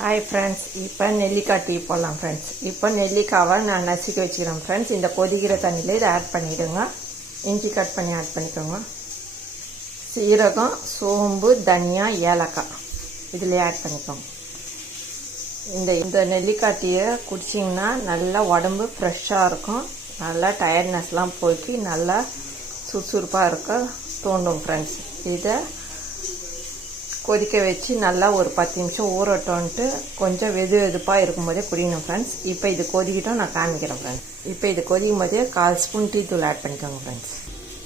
Hi friends, இப்போ நெல்லிக்காய் tea போடலாம் ஃப்ரெண்ட்ஸ். இப்போ நெல்லிக்காவை நான் நசுக்கி வச்சுக்கிறேன் ஃப்ரெண்ட்ஸ். இந்த கொதிக்கிற தண்ணியில் இதை ஆட் பண்ணிவிடுங்க. இஞ்சி கட் பண்ணி ஆட் பண்ணிக்கோங்க. சீரகம், சோம்பு, தனியா, ஏலக்காய் இதில் ஆட் பண்ணிக்கோங்க. இந்த நெல்லிக்காய் டீயை குடிச்சிங்கன்னா நல்லா உடம்பு ஃப்ரெஷ்ஷாக இருக்கும். நல்லா டயர்ட்னஸ்லாம் போக்கி நல்லா சுறுசுறுப்பாக இருக்க தோண்டும் ஃப்ரெண்ட்ஸ். இதை கொதிக்க வச்சு நல்லா ஒரு 10 நிமிஷம் ஊறட்டோன்ட்டு கொஞ்சம் வெதுப்பாக இருக்கும்போதே குடிக்கணும் ஃப்ரெண்ட்ஸ். இப்போ இது கொதிக்கிட்டோம், நான் காமிக்கிறேன் ஃப்ரெண்ட்ஸ். இப்போ இது கொதிக்கும் போதே 1/4 ஸ்பூன் டீ தூள் ஆட் பண்ணிக்கோங்க ஃப்ரெண்ட்ஸ்.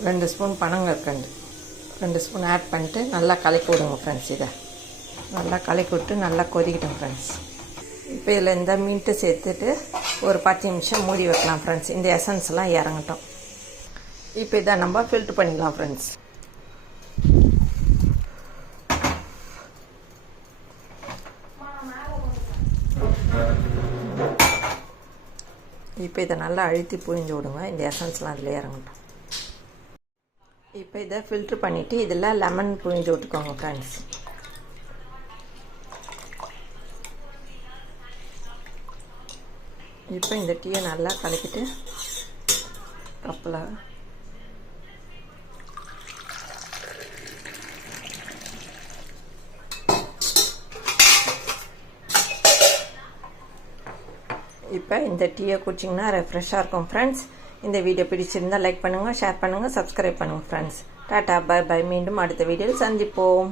2 ஸ்பூன் பனங்கற்கண்டு 2 ஸ்பூன் ஆட் பண்ணிட்டு நல்லா கலக்கி விடுங்க ஃப்ரெண்ட்ஸ். இதை நல்லா கலக்கி விட்டு நல்லா கொதிக்கிட்டோம் ஃப்ரெண்ட்ஸ். இப்போ இதில் இந்த மீன்ட்டு சேர்த்துட்டு ஒரு 10 நிமிஷம் மூடி வைக்கலாம் ஃப்ரெண்ட்ஸ். இந்த எசன்ஸ்லாம் இறங்கட்டும். இப்போ இதை நம்ம ஃபில்ட்ரு பண்ணிக்கலாம் ஃப்ரெண்ட்ஸ். இப்போ இதை நல்லா அழுத்தி புழிஞ்சு விடுங்க. இந்த எசன்ஸ்லாம் அதில் இறங்கட்டும். இப்போ இதை ஃபில்ட்ரு பண்ணிவிட்டு இதில் லெமன் புழிஞ்சு விட்டுக்கோங்க ஃப்ரெண்ட்ஸ். இப்போ இந்த டீயை நல்லா கலக்கிட்டு கப்பில் இப்போ இந்த டீயை குடிச்சிங்கன்னா ரெஃப்ரெஷ்ஷாக இருக்கும் ஃப்ரெண்ட்ஸ். இந்த வீடியோ பிடிச்சிருந்தால் லைக் பண்ணுங்கள், ஷேர் பண்ணுங்கள், சப்ஸ்கிரைப் பண்ணுங்கள் ஃப்ரெண்ட்ஸ். Tata, by by. மீண்டும் அடுத்த வீடியோவில் சந்திப்போம்.